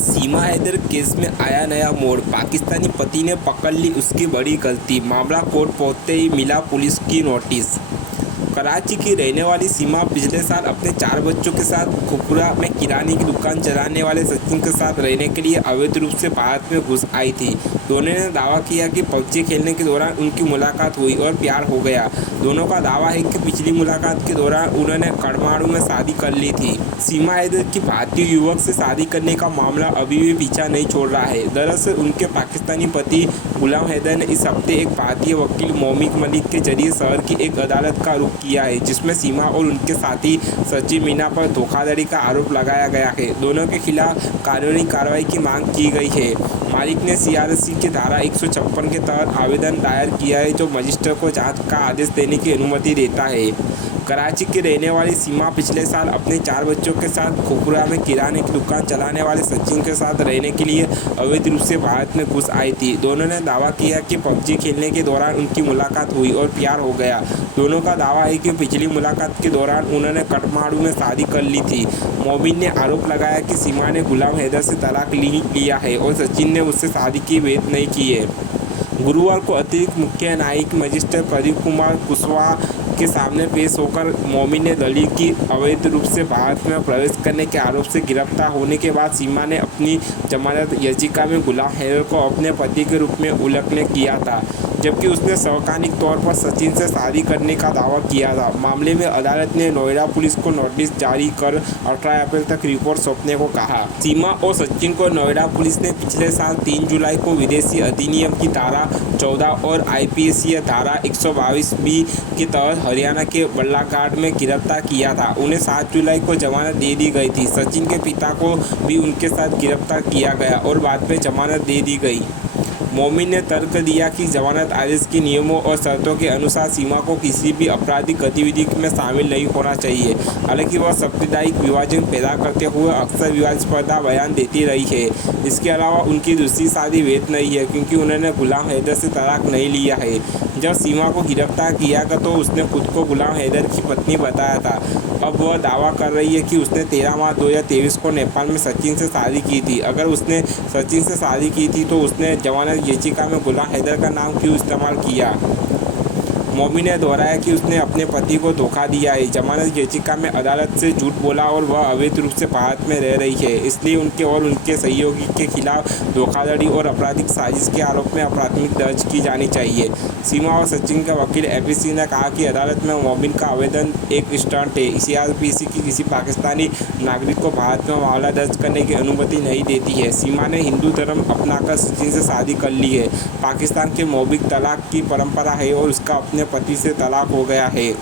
सीमा Haider case में आया नया मोड़, पाकिस्तानी पति ने पकड़ ली उसकी बड़ी गलती, मामला कोर्ट पहुंचते ही मिला पुलिस की नोटिस। कराची की रहने वाली सीमा पिछले साल अपने 4 बच्चों के साथ खुफरा में किराने की दुकान चलाने वाले सचिन के साथ रहने के लिए अवैध रूप से भारत में घुस आई थी। दोनों ने दावा किया कि पबजी खेलने के दौरान उनकी मुलाकात हुई और प्यार हो गया। दोनों का दावा है कि पिछली मुलाकात के दौरान उन्होंने कड़माड़ू में शादी कर ली थी। सीमा हैदर की भारतीय युवक से शादी करने का मामला अभी भी पीछा नहीं छोड़ रहा है। दरअसल उनके पाकिस्तानी पति गुलाम हैदर ने इस हफ्ते एक भारतीय वकील मोमिक मलिक के जरिए शहर की एक अदालत का रुख किया है, जिसमें सीमा और उनके साथी सचिन मीना पर धोखाधड़ी का आरोप लगाया गया है। दोनों के खिलाफ कानूनी कार्रवाई की मांग की गई है। मालिक ने सीआरसी की धारा 156 के तहत आवेदन दायर किया है, जो मजिस्ट्रेट को जांच का आदेश देने की अनुमति देता है। कराची की रहने वाली सीमा पिछले साल अपने 4 बच्चों के साथ खुफरा में किराने की दुकान चलाने वाले सचिन के साथ रहने के लिए अवैध रूप से भारत में घुस आई थी। दोनों ने दावा किया कि पबजी खेलने के दौरान उनकी मुलाकात हुई और प्यार हो गया। दोनों का दावा है कि पिछली मुलाकात के दौरान उन्होंने कठमांडू में शादी कर ली थी। मोमिन ने आरोप लगाया कि सीमा ने गुलाम हैदर से तलाक लिया है और सचिन ने उससे शादी की बात नहीं की है। गुरुवार को अतिरिक्त मुख्य न्यायिक मजिस्ट्रेट प्रदीप कुमार कुशवाहा के सामने पेश होकर मोमिन ने दलील की अवैध रूप से भारत में प्रवेश करने के आरोप से गिरफ्तार होने के बाद सीमा ने अपनी जमानत याचिका में गुलाम हैदर को अपने पति के रूप में उल्लेख किया था, जबकि उसने सार्वजनिक तौर पर सचिन से शादी करने का दावा किया था। मामले में अदालत ने नोएडा पुलिस को नोटिस जारी कर 18 अप्रैल तक रिपोर्ट सौंपने को कहा। सीमा और सचिन को नोएडा पुलिस ने पिछले साल 3 जुलाई को विदेशी अधिनियम की धारा 14 और आईपीसी धारा 122B के तहत हरियाणा के बल्लाघाट में गिरफ्तार किया था। उन्हें 7 जुलाई को जमानत दे दी गई थी। सचिन के पिता को भी उनके साथ गिरफ्तार किया गया और बाद में जमानत दे दी गई। मोमिन ने तर्क दिया कि जमानत आदेश के नियमों और शर्तों के अनुसार सीमा को किसी भी आपराधिक गतिविधि में शामिल नहीं होना चाहिए। हालांकि वह सांप्रदायिक विभाजन पैदा करते हुए अक्सर विवादास्पद बयान देती रही है। इसके अलावा उनकी दूसरी शादी वैध नहीं है, क्योंकि उन्होंने गुलाम हैदर से तलाक नहीं लिया है। जब सीमा को गिरफ्तार किया गया तो उसने खुद को गुलाम हैदर की पत्नी बताया था। अब वह दावा कर रही है कि उसने 13 मार्च 2023 को नेपाल में सचिन से शादी की थी। अगर उसने सचिन से शादी की थी तो उसने जमानत याचिका में गुलाम हैदर का नाम क्यों इस्तेमाल किया? मोमिन ने दोहराया कि उसने अपने पति को धोखा दिया है। जमानत याचिका में अदालत से झूठ बोला और वह अवैध रूप से भारत में रह रही है, इसलिए उनके और उनके सहयोगी के खिलाफ धोखाधड़ी और आपराधिक साजिश के आरोप में प्राथमिकी दर्ज की जानी चाहिए। सीमा और सचिन के वकील एपी सिंह ने कहा कि अदालत में मोमिन का आवेदन एक स्टंट है। सीआरपीसी की किसी पाकिस्तानी नागरिक को भारत में मामला दर्ज करने की अनुमति नहीं देती है। सीमा ने हिंदू धर्म अपनाकर सचिन से शादी कर ली है। पाकिस्तान के मौबिक तलाक की परंपरा है और उसका अपने पति से तलाक हो गया है।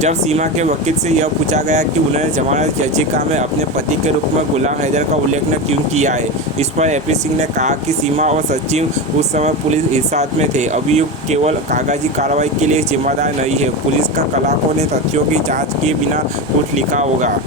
जब सीमा के वकील से यह पूछा गया कि उन्होंने जमानत याचिका में अपने पति के रूप में गुलाम हैदर का उल्लेख क्यों किया है, इस पर एपी सिंह ने कहा कि सीमा और सचिन उस समय पुलिस हिरासत में थे। अभियुक्त केवल कागजी कार्रवाई के लिए जिम्मेदार नहीं है। पुलिस का कलाकों ने तथ्यों की जांच किए बिना कुछ लिखा होगा।